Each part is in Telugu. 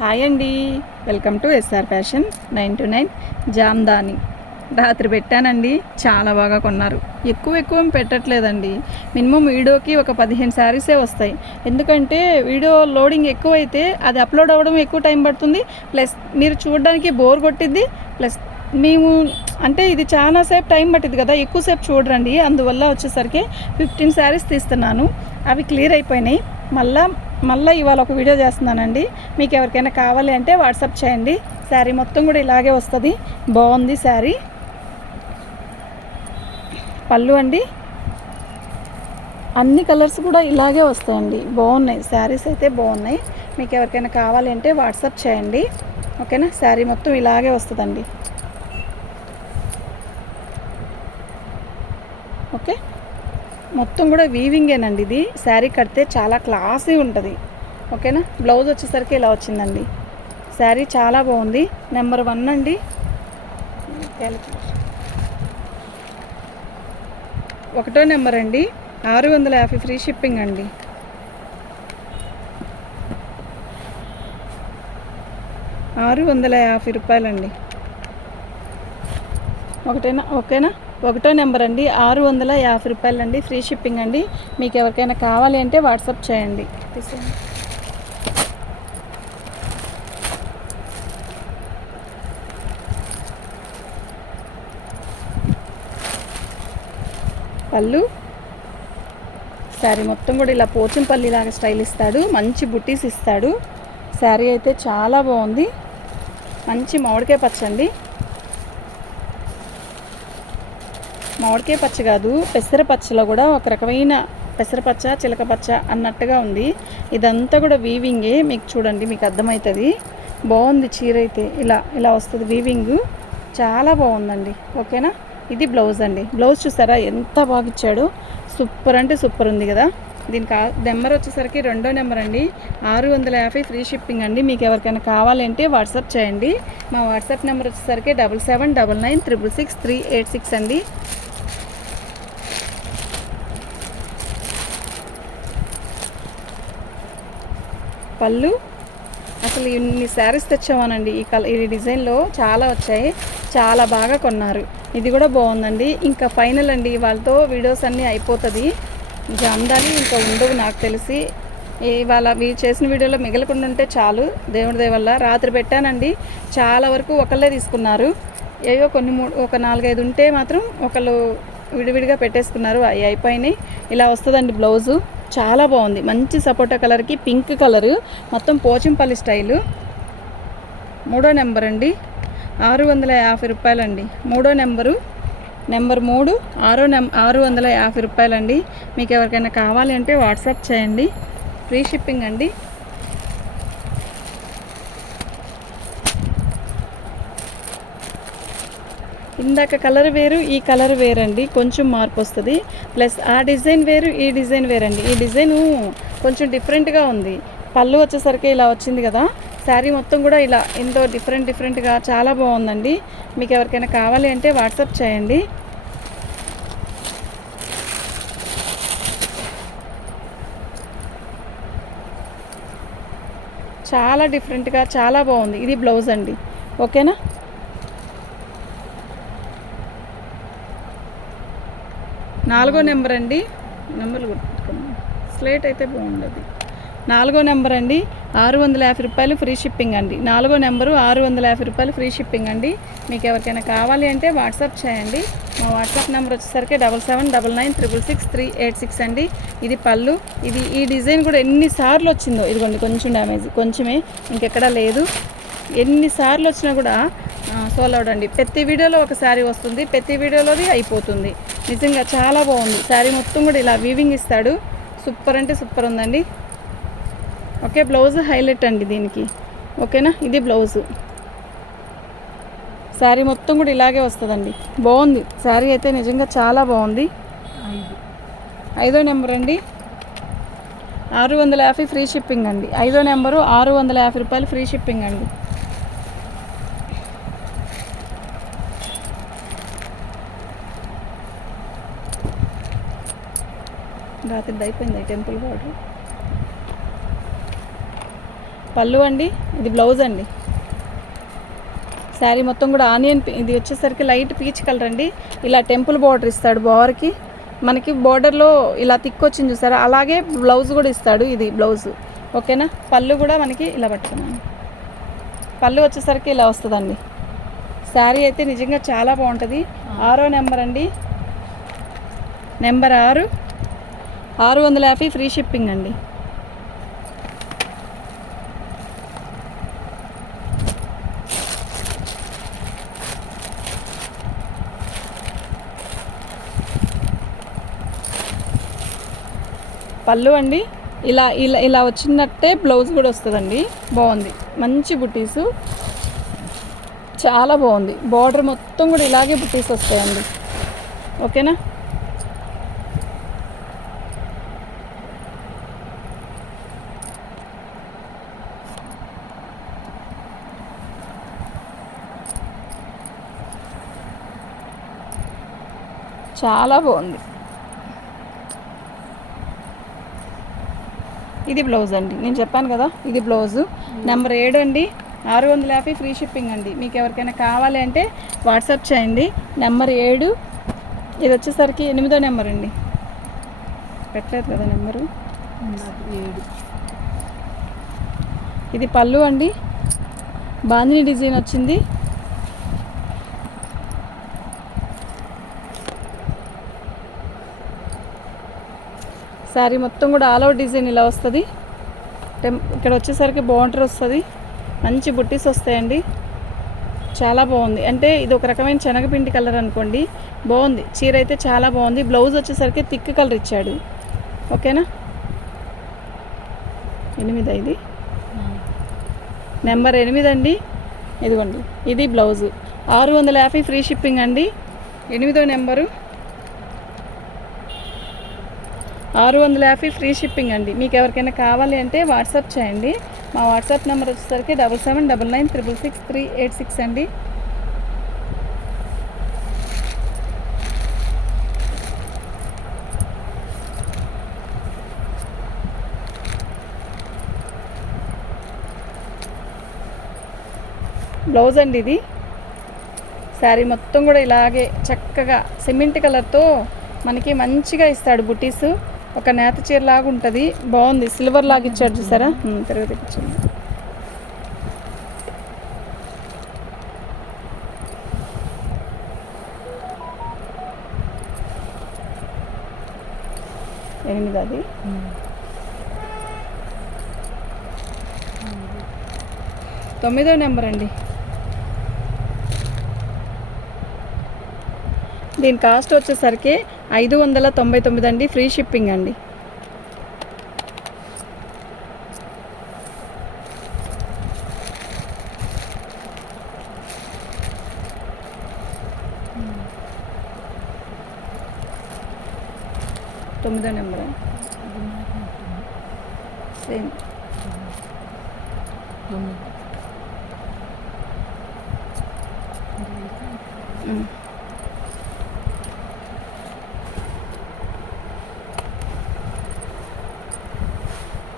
హాయ్ అండి. Welcome to S R fashion nine to nine. Jamdani రాత్రి పెట్టానండి. చాలా బాగా కొన్నారు. ఎక్కువ ఎక్కువ పెట్టట్లేదండి. మినిమం వీడియోకి ఒక పదిహేను శారీసే వస్తాయి. ఎందుకంటే వీడియో లోడింగ్ ఎక్కువైతే అది అప్లోడ్ అవ్వడం ఎక్కువ టైం పడుతుంది. ప్లస్ మీరు చూడడానికి బోర్ కొట్టిద్ది. ప్లస్ మేము అంటే ఇది చాలాసేపు టైం పట్టింది కదా. ఎక్కువసేపు చూడరండి. అందువల్ల వచ్చేసరికి ఫిఫ్టీన్ శారీస్ తీస్తున్నాను. అవి క్లియర్ అయిపోయినాయి. మళ్ళీ మళ్ళీ ఇవాళ ఒక వీడియో చేస్తున్నానండి. మీకు ఎవరికైనా కావాలి అంటే వాట్సాప్ చేయండి. శారీ మొత్తం కూడా ఇలాగే వస్తుంది. బాగుంది శారీ. పళ్ళు అండి. అన్ని కలర్స్ కూడా ఇలాగే వస్తాయండి. బాగున్నాయి. శారీస్ అయితే బాగున్నాయి. మీకు ఎవరికైనా కావాలి అంటే వాట్సాప్ చేయండి. ఓకేనా? శారీ మొత్తం ఇలాగే వస్తుందండి. ఓకే? మొత్తం కూడా వీవింగేనండి ఇది. శారీ కడితే చాలా క్లాసీ ఉంటుంది. ఓకేనా? బ్లౌజ్ వచ్చేసరికి ఇలా వచ్చిందండి. శారీ చాలా బాగుంది. నెంబర్ వన్ అండి. ఒకటో నెంబర్ అండి. ఆరు వందల యాభై ఫ్రీ షిప్పింగ్ అండి. ఆరు వందల యాభై రూపాయలండి. ఒకటేనా? ఓకేనా? ఒకటో నెంబర్ అండి ఆరు వందల యాభై రూపాయలు అండి ఫ్రీ షిప్పింగ్ అండి. మీకు ఎవరికైనా కావాలి అంటే వాట్సాప్ చేయండి. పళ్ళు. శారీ మొత్తం కూడా ఇలా పోచంపల్లి లాగా స్టైల్ ఇస్తాడు. మంచి బుట్టీస్ ఇస్తాడు. శారీ అయితే చాలా బాగుంది. మంచి మామిడికాయ పచ్చండి. మామిడికాయ పచ్చ కాదు పెసర పచ్చలో కూడా ఒక రకమైన పెసరపచ్చ చిలక పచ్చ అన్నట్టుగా ఉంది. ఇదంతా కూడా వీవింగే మీకు చూడండి మీకు అర్థమవుతుంది బాగుంది చీర అయితే. ఇలా ఇలా వస్తుంది వీవింగ్ చాలా బాగుందండి. ఓకేనా? ఇది బ్లౌజ్ అండి. బ్లౌజ్ చూసారా? ఎంత బాగా ఇచ్చాడు. సూపర్ అంటే సూపర్ ఉంది కదా. దీనికి నెంబర్ వచ్చేసరికి రెండో నెంబర్ అండి. ఆరు వందల యాభై ఫ్రీ షిప్పింగ్ అండి. మీకు ఎవరికైనా కావాలంటే వాట్సాప్ చేయండి. మా వాట్సాప్ నెంబర్ వచ్చేసరికి double seven double nine triple six three eight six అండి. పళ్ళు. అసలు ఇన్ని శారీస్ తెచ్చామనండి. ఈ కలర్ ఈ డిజైన్లో చాలా వచ్చాయి. చాలా బాగా కొన్నారు. ఇది కూడా బాగుందండి. ఇంకా ఫైనల్ అండి వాళ్ళతో వీడియోస్ అన్నీ అయిపోతుంది. జామ్దాని ఇంకా ఉండవు నాకు తెలిసి. ఇవాళ మీరు చేసిన వీడియోలో మిగలకుండా ఉంటే చాలు. దేవుడి దయ వల్ల రాత్రి పెట్టానండి. చాలా వరకు ఒకళ్ళే తీసుకున్నారు. ఏవో కొన్ని మూడు ఒక నాలుగైదు ఉంటే మాత్రం ఒకళ్ళు విడివిడిగా పెట్టేసుకున్నారు. అవి అయిపోయినాయి. ఇలా వస్తుందండి బ్లౌజు. చాలా బాగుంది. మంచి సపోటా కలర్కి పింక్ కలరు. మొత్తం పోచంపల్లి స్టైలు. మూడో నెంబర్ అండి. ఆరు వందల యాభై రూపాయలండి. మూడో నెంబరు. నెంబర్ మూడు. ఆరో నెం ఆరు వందల యాభై రూపాయలండి. మీకు ఎవరికైనా కావాలి అంటే వాట్సాప్ చేయండి. ఫ్రీ షిప్పింగ్ అండి. ఇందాక కలర్ వేరు ఈ కలర్ వేరండి. కొంచెం మార్పు వస్తుంది. ప్లస్ ఆ డిజైన్ వేరు ఈ డిజైన్ వేరండి. ఈ డిజైన్ కొంచెం డిఫరెంట్గా ఉంది. పళ్ళు వచ్చేసరికి ఇలా వచ్చింది కదా. శారీ మొత్తం కూడా ఇలా ఎంతో డిఫరెంట్ డిఫరెంట్గా చాలా బాగుందండి. మీకు ఎవరికైనా కావాలి అంటే వాట్సాప్ చేయండి. చాలా డిఫరెంట్గా చాలా బాగుంది. ఇది బ్లౌజ్ అండి. ఓకేనా? నాలుగో నెంబర్ అండి. నెంబర్లు గుర్తుపెట్టుకున్నాం స్లేట్ అయితే బాగుండదు. నాలుగో నెంబర్ అండి. ఆరు వందల యాభై రూపాయలు ఫ్రీ షిప్పింగ్ అండి. నాలుగో నెంబరు ఆరు వందల యాభై రూపాయలు ఫ్రీ షిప్పింగ్ అండి. మీకు ఎవరికైనా కావాలి అంటే వాట్సాప్ చేయండి. మా వాట్సాప్ నెంబర్ వచ్చేసరికి double seven double nine triple six three eight six అండి. ఇది పళ్ళు. ఇది ఈ డిజైన్ కూడా ఎన్నిసార్లు వచ్చిందో ఇదిగోండి కొంచెం డ్యామేజ్. కొంచెమే ఇంకెక్కడా లేదు. ఎన్నిసార్లు వచ్చినా కూడా సోల్ అవుట్ అండి. ప్రతి వీడియోలో ఒక శారీ వస్తుంది. ప్రతి వీడియోలోది అయిపోతుంది. నిజంగా చాలా బాగుంది. శారీ మొత్తం కూడా ఇలా వీవింగ్ ఇస్తాడు. సూపర్ అంటే సూపర్ ఉందండి. ఓకే బ్లౌజ్ హైలైట్ అండి దీనికి. ఓకేనా? ఇది బ్లౌజు శారీ మొత్తం కూడా ఇలాగే వస్తుందండి. బాగుంది. శారీ అయితే నిజంగా చాలా బాగుంది. ఐదో నెంబర్ అండి. ఆరు వందల యాభై ఫ్రీ షిప్పింగ్ అండి. ఐదో నెంబరు ఆరు వందల యాభై రూపాయలు ఫ్రీ షిప్పింగ్ అండి. రాత్రి అయిపోయింది టెంపుల్ వాడు పళ్ళు అండి ఇది బ్లౌజ్ అండి. శారీ మొత్తం కూడా ఆనియన్ ఇది వచ్చేసరికి లైట్ పీచ్ కలర్ అండి. ఇలా టెంపుల్ బార్డర్ ఇస్తాడు బార్కి. మనకి బార్డర్లో ఇలా తిక్కు వచ్చింది చూసారా? అలాగే బ్లౌజ్ కూడా ఇస్తాడు ఇది బ్లౌజ్. ఓకేనా? పళ్ళు కూడా మనకి ఇలా పట్టుకున్నాను. పళ్ళు వచ్చేసరికి ఇలా వస్తుందండి. శారీ అయితే నిజంగా చాలా బాగుంటుంది. ఆరో నెంబర్ అండి. నెంబర్ ఆరు. ఆరు వందల యాభై ఫ్రీ షిప్పింగ్ అండి. పళ్ళు అండి. ఇలా ఇలా ఇలా వచ్చినట్టే బ్లౌజ్ కూడా వస్తుందండి. బాగుంది. మంచి బుటీసు. చాలా బాగుంది. బార్డర్ మొత్తం కూడా ఇలాగే బుటీస్ వస్తాయండి. ఓకేనా? చాలా బాగుంది. ఇది బ్లౌజ్ అండి. నేను చెప్పాను కదా ఇది బ్లౌజు. నెంబర్ ఏడు అండి. ఆరు వందల యాభై ఫ్రీ షిప్పింగ్ అండి. మీకు ఎవరికైనా కావాలి అంటే వాట్సాప్ చేయండి. నెంబర్ ఏడు. ఇది వచ్చేసరికి ఎనిమిదో నెంబర్ అండి. పెట్టలేదు కదా నెంబరు ఏడు. ఇది పళ్ళు అండి. బాందిని డిజైన్ వచ్చింది. శారీ మొత్తం కూడా ఆల్ అవుట్ డిజైన్ ఇలా వస్తుంది. టెం ఇక్కడ వచ్చేసరికి బార్డర్ వస్తుంది. మంచి బుట్టీస్ వస్తాయండి. చాలా బాగుంది. అంటే ఇది ఒక రకమైన శనగపిండి కలర్ అనుకోండి. బాగుంది. చీర అయితే చాలా బాగుంది. బ్లౌజ్ వచ్చేసరికి థిక్ కలర్ ఇచ్చాడు. ఓకేనా? ఎనిమిది ఇది నెంబర్ ఎనిమిది అండి. ఇదిగోండి. ఇది బ్లౌజు. ఆరు వందల యాభై ఫ్రీ షిప్పింగ్ అండి. ఎనిమిదో నెంబరు. ఆరు వందల యాభై ఫ్రీ షిప్పింగ్ అండి. మీకు ఎవరికైనా కావాలి అంటే వాట్సాప్ చేయండి. మా వాట్సాప్ నెంబర్ వచ్చేసరికి double seven double nine triple six three eight six అండి. బ్లౌజ్ అండి ఇది. శారీ మొత్తం కూడా ఇలాగే చక్కగా సిమెంట్ కలర్తో మనకి మంచిగా ఇస్తాడు బుటీసు. ఒక నేత చీర లాగా ఉంటుంది. బాగుంది. సిల్వర్ లాగా ఇచ్చాడు చూసారా? తిరగతి కూర్చోండి ఎనిమిది అది తొమ్మిదో నెంబర్ అండి. దీని కాస్ట్ వచ్చేసరికి ఐదు వందల తొంభై తొమ్మిది అండి ఫ్రీ షిప్పింగ్ అండి. తొమ్మిదో నెంబర్? సేమ్. ఉమ్.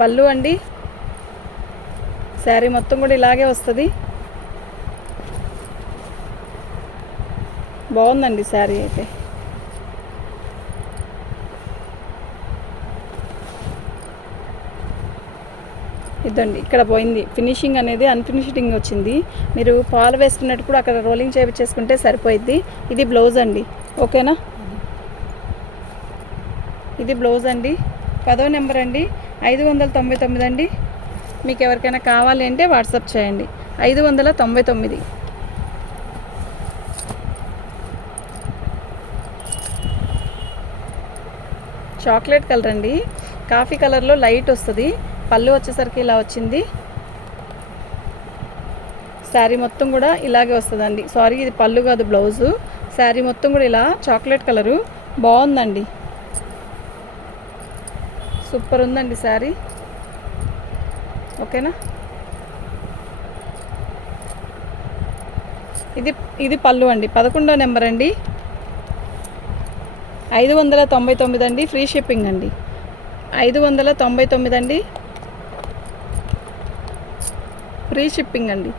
పళ్ళు అండి. శారీ మొత్తం కూడా ఇలాగే వస్తుంది. బాగుందండి శారీ అయితే. ఇదండి ఇక్కడ పోయింది. ఫినిషింగ్ అనేది అన్ఫినిషింగ్ వచ్చింది. మీరు పాలు వేసుకున్నప్పుడు అక్కడ రోలింగ్ చేపించేసుకుంటే సరిపోయిద్ది. ఇది బ్లౌజ్ అండి. ఓకేనా? ఇది బ్లౌజ్ అండి. పదో నెంబర్ అండి. ఐదు వందల తొంభై తొమ్మిది అండి. మీకు ఎవరికైనా కావాలి అంటే వాట్సాప్ చేయండి. ఐదు వందల తొంభై తొమ్మిది. చాక్లెట్ కలర్ అండి. కాఫీ కలర్లో లైట్ వస్తుంది. పళ్ళు వచ్చేసరికి ఇలా వచ్చింది. శారీ మొత్తం కూడా ఇలాగే వస్తుందండి. సారీ ఇది పళ్ళు కాదు బ్లౌజు. శారీ మొత్తం కూడా ఇలా చాక్లెట్ కలరు. బాగుందండి. సూపర్ ఉందండి శారీ. ఓకేనా? ఇది ఇది పళ్ళు అండి. పదకొండో నెంబర్ అండి. ఐదు వందల తొంభై తొమ్మిది అండి. ఫ్రీ షిప్పింగ్ అండి. ఐదు వందల తొంభై తొమ్మిది అండి. ఫ్రీ షిప్పింగ్ అండి.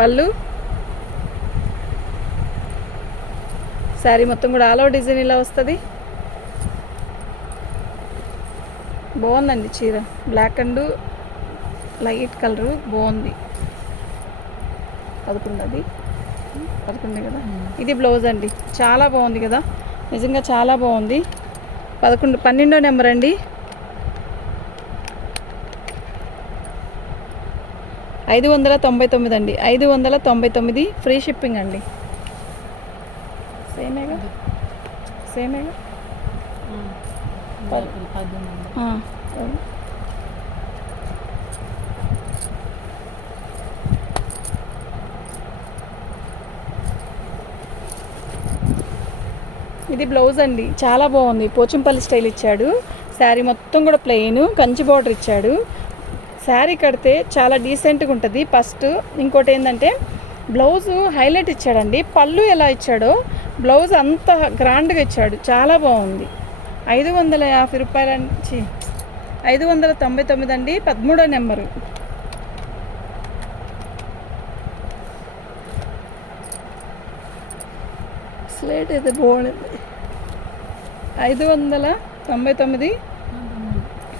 పళ్ళు. శారీ మొత్తం కూడా ఆల్ ఓవర్ డిజైన్ ఇలా వస్తుంది. బాగుందండి చీర. బ్లాక్ అండ్ లైట్ కలరు బాగుంది. పదకొండు అది పదకొండు కదా? ఇది బ్లౌజ్ అండి. చాలా బాగుంది కదా? నిజంగా చాలా బాగుంది. పదకొండు పన్నెండో నెంబర్ అండి. ఐదు వందల తొంభై తొమ్మిది అండి. ఐదు వందల తొంభై తొమ్మిది ఫ్రీ షిప్పింగ్ అండి. సేమేగా సేమేగా. ఇది బ్లౌజ్ అండి. చాలా బాగుంది. పోచంపల్లి స్టైల్ ఇచ్చాడు. శారీ మొత్తం కూడా ప్లెయిన్ కంచి బార్డర్ ఇచ్చాడు. శారీ కడితే చాలా డీసెంట్గా ఉంటుంది. ఫస్ట్ ఇంకోటి ఏంటంటే బ్లౌజు హైలైట్ ఇచ్చాడండి. పళ్ళు ఎలా ఇచ్చాడో బ్లౌజ్ అంత గ్రాండ్గా ఇచ్చాడు. చాలా బాగుంది. ఐదు వందల యాభై రూపాయల నుంచి ఐదు వందల తొంభై తొమ్మిది అండి పదమూడో నెంబరు. స్లేట్ అయితే బాగుంది. ఐదు వందల తొంభై తొమ్మిది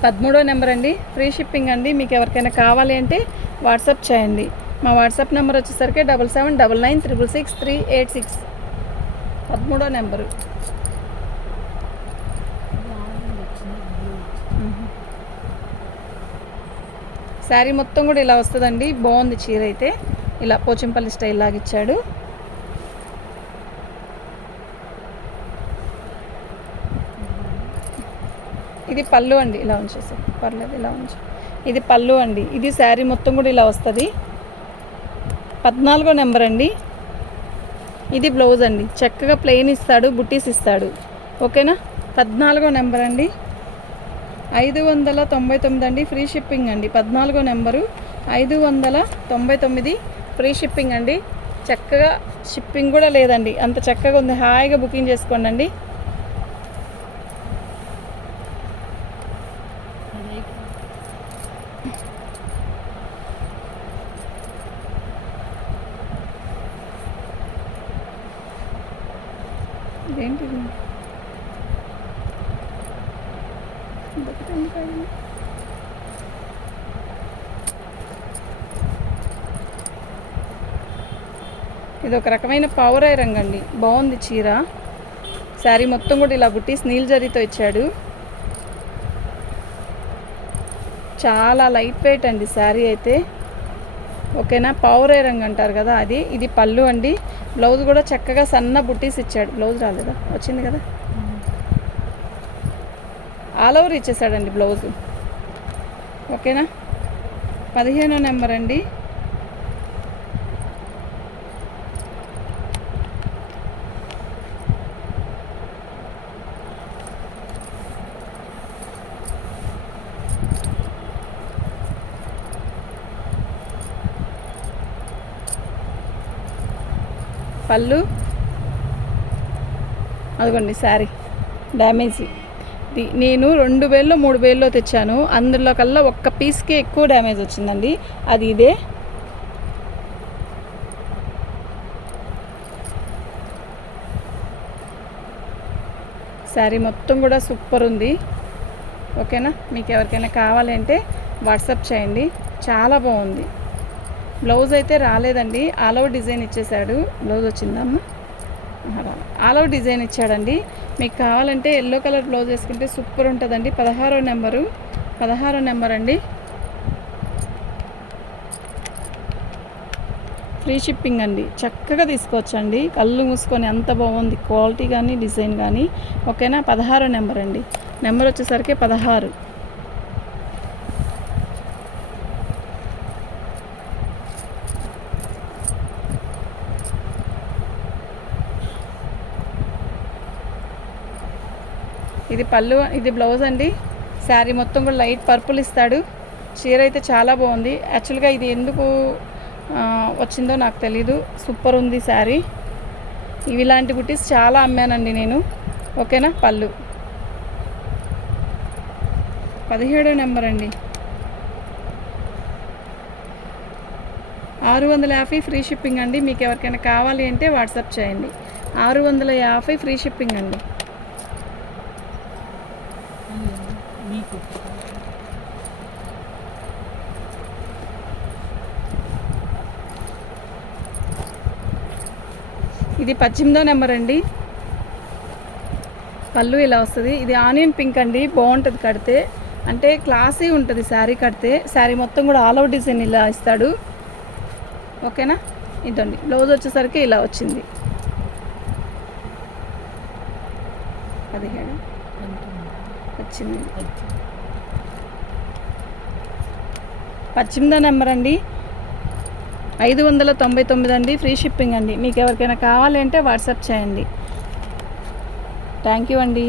పదమూడో నెంబర్ అండి. ఫ్రీ షిప్పింగ్ అండి. మీకు ఎవరికైనా కావాలి అంటే వాట్సాప్ చేయండి. మా వాట్సాప్ నెంబర్ వచ్చేసరికి double seven double nine triple six three eight six. పదమూడో నెంబరు. శారీ మొత్తం కూడా ఇలా వస్తుందండి. బాగుంది చీర అయితే. ఇలా పోచంపల్లి స్టైల్ లాగా ఇచ్చాడు. ఇది పళ్ళు అండి ఇలా ఉంచేసి. పర్లేదు ఇలా ఉంచు. ఇది పళ్ళు అండి. ఇది శారీ మొత్తం కూడా ఇలా వస్తుంది. పద్నాలుగో నెంబర్ అండి. ఇది బ్లౌజ్ అండి. చక్కగా ప్లెయిన్ ఇస్తాడు బుట్టీస్ ఇస్తాడు. ఓకేనా? పద్నాలుగో నెంబర్ అండి. ఐదు వందల తొంభై తొమ్మిది అండి. ఫ్రీ షిప్పింగ్ అండి. పద్నాలుగో నెంబరు. ఐదు వందల తొంభై తొమ్మిది ఫ్రీ షిప్పింగ్ అండి. చక్కగా షిప్పింగ్ కూడా లేదండి. అంత చక్కగా ఉంది. హాయిగా బుకింగ్ చేసుకోండి అండి ఇది ఒక రకమైన పవర్ రంగు అండి బాగుంది చీర. శారీ మొత్తం కూడా ఇలా బుట్టి స్నీల్ జరీతో ఇచ్చాడు. చాలా లైట్ వెయిట్ అండి శారీ అయితే. ఓకేనా? పవర్ రంగు అంటారు కదా అది. ఇది పళ్ళు అండి. బ్లౌజ్ కూడా చక్కగా సన్న బుట్టీస్ ఇచ్చాడు. బ్లౌజ్ రాలేదా? వచ్చింది కదా? ఆల్ ఓవర్ ఇచ్చేసాడండి బ్లౌజ్. ఓకేనా? పదిహేనో నెంబర్ అండి. పళ్ళు. అదిగోండి శారీ. డ్యామేజ్. నేను రెండు వేల్లో మూడు వేల్లో తెచ్చాను. అందులో కల్లా ఒక్క పీస్కే ఎక్కువ డ్యామేజ్ వచ్చిందండి. అది ఇదే. శారీ మొత్తం కూడా సూపర్ ఉంది. ఓకేనా? మీకు ఎవరికైనా కావాలంటే వాట్సాప్ చేయండి. చాలా బాగుంది. బ్లౌజ్ అయితే రాలేదండి. ఆల్ ఓవర్ డిజైన్ ఇచ్చేసాడు. బ్లౌజ్ వచ్చిందమ్మా ఆల్ ఓవర్ డిజైన్ ఇచ్చాడండి. మీకు కావాలంటే ఎల్లో కలర్ బ్లౌజ్ వేసుకుంటే సూపర్ ఉంటుందండి. పదహారో నెంబరు. పదహారో నెంబర్ అండి. ఫ్రీ షిప్పింగ్ అండి. చక్కగా తీసుకోవచ్చండి. కళ్ళు మూసుకొని అంత బాగుంది. క్వాలిటీ కానీ డిజైన్ కానీ. ఓకేనా? పదహారో నెంబర్ అండి. నెంబర్ వచ్చేసరికి పదహారు. ఇది పళ్ళు ఇది బ్లౌజ్ అండి. శారీ మొత్తం కూడా లైట్ పర్పుల్ ఇస్తాడు. చీర అయితే చాలా బాగుంది. యాక్చువల్గా ఇది ఎందుకు వచ్చిందో నాకు తెలీదు. సూపర్ ఉంది శారీ. ఇవి ఇలాంటి బుట్టీస్ చాలా అమ్మానండి నేను. ఓకేనా? పళ్ళు. పదిహేడో నెంబర్ అండి. ఆరు వందల యాభై ఫ్రీ షిప్పింగ్ అండి. మీకు ఎవరికైనా కావాలి అంటే వాట్సాప్ చేయండి. ఆరు వందల యాభై ఫ్రీ షిప్పింగ్ అండి మీకు ఇది పద్దెనిమిదో నెంబర్ అండి. పళ్ళు ఇలా వస్తుంది. ఇది ఆనియన్ పింక్ అండి. బాగుంటుంది కడితే. అంటే క్లాసీ ఉంటుంది శారీ కడితే. శారీ మొత్తం కూడా ఆల్ అవుట్ డిజైన్ ఇలా ఇస్తాడు. ఓకేనా? ఇదండి. బ్లౌజ్ వచ్చేసరికి ఇలా వచ్చింది. పదిహేడు. వచ్చింది. పద్దెనిమిదో నెంబర్ అండి. ఐదు వందల తొంభై తొమ్మిది అండి ఫ్రీ షిప్పింగ్ అండి. మీకు ఎవరికైనా కావాలి అంటే వాట్సాప్ చేయండి. థ్యాంక్ యూ అండి.